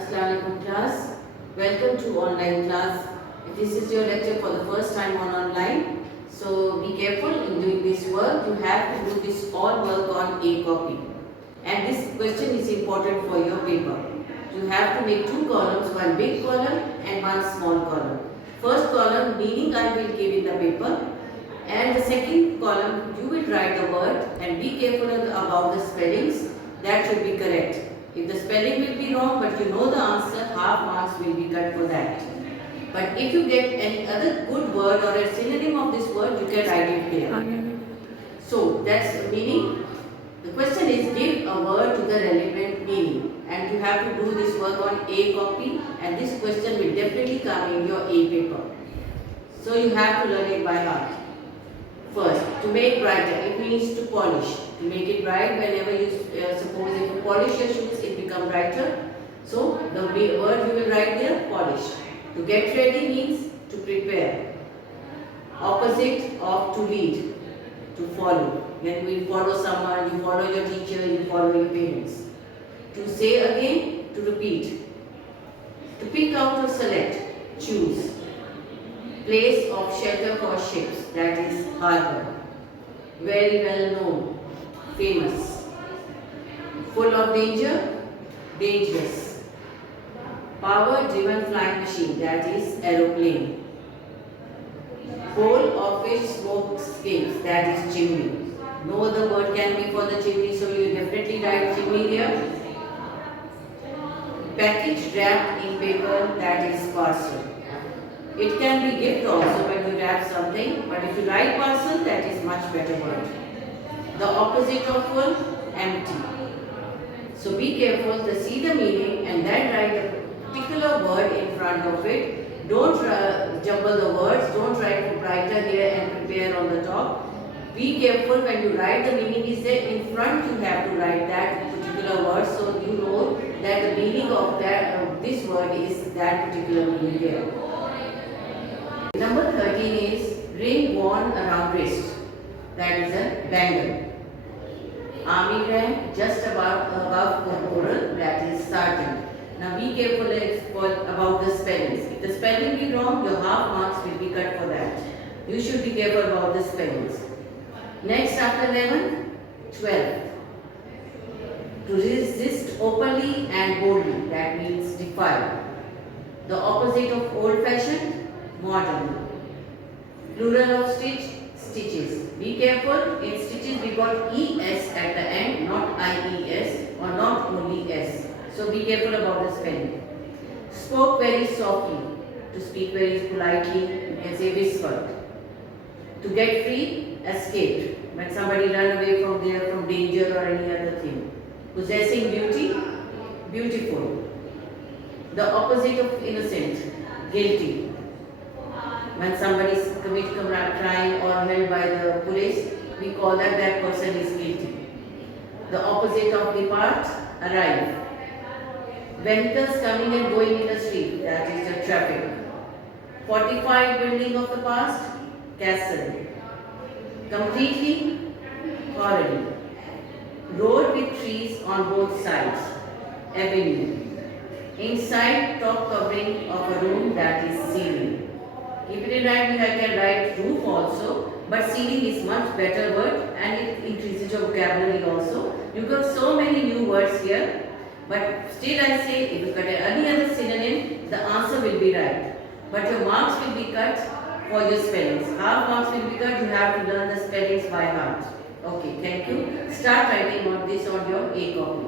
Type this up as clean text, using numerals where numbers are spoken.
Assalamualaikum class. Welcome to online class. This is your lecture for the first time on online. So be careful in doing this work. You have to do this all work on a copy. And this question is important for your paper. You have to make two columns, one big column and one small column. First column meaning I will give in the paper. And the second column you will write the word and be careful about the spellings. That should be correct. If the spelling will be wrong but you know the answer, half marks will be cut for that. But if you get any other good word or a synonym of this word, you can write it here. So that's the meaning. The question is give a word to the relevant meaning, and you have to do this work on A copy, and this question will definitely come in your A paper. So you have to learn it by heart. First, to make brighter, it means to polish. To make it bright, whenever you suppose if you polish your shoes, it becomes brighter. So the word you will write there, polish. To get ready means to prepare. Opposite of to lead, to follow. When we follow someone, you follow your teacher, you follow your parents. To say again, to repeat. To pick out or select, choose. Place of shelter for ships, that is harbour. Very well known, famous. Full of danger, dangerous. Power driven flying machine, that is aeroplane. Hole of which smoke escapes, that is chimney. No other word can be for the chimney, so you definitely write chimney here. Package wrapped in paper, that is parcel. It can be gift also when you wrap something, but if you write parcel, that is much better word. The opposite of full, empty. So be careful to see the meaning and then write a particular word in front of it. Don't jumble the words, don't write brighter here and prepare on the top. Be careful when you write the meaning is there, in front you have to write that particular word so you know that the meaning of this word is that particular meaning there. Number 13 is ring worn around wrist. That is a bangle. Army rank just above corporal, that is sergeant. Now be careful about the spellings. If the spelling be wrong, your half marks will be cut for that. You should be careful about the spellings. Next after 11, 12. To resist openly and boldly, that means defy. The opposite of old fashioned, modern. Plural of stitch, stitches. Be careful, in stitches we got ES at the end, not IES or not only S. So be careful about the spelling. Spoke very softly. To speak very politely, you can say whispered. To get free, escaped. When somebody ran away from danger or any other thing. Possessing beauty, beautiful. The opposite of innocent, guilty. When somebody commits crime or held by the police, we call that person is guilty. The opposite of depart, arrive. Vehicles coming and going in the street, that is the traffic. Fortified building of the past, castle. Completely, thoroughly. Road with trees on both sides, avenue. Inside, top covering of a room, that is ceiling. Keep it in mind, I can write roof also, but ceiling is much better word and it increases your vocabulary also. You got so many new words here, but still I say if you got any other synonym, the answer will be right. But your marks will be cut for your spellings. Half marks will be cut, you have to learn the spellings by heart. Okay, thank you. Start writing on this on your A copy.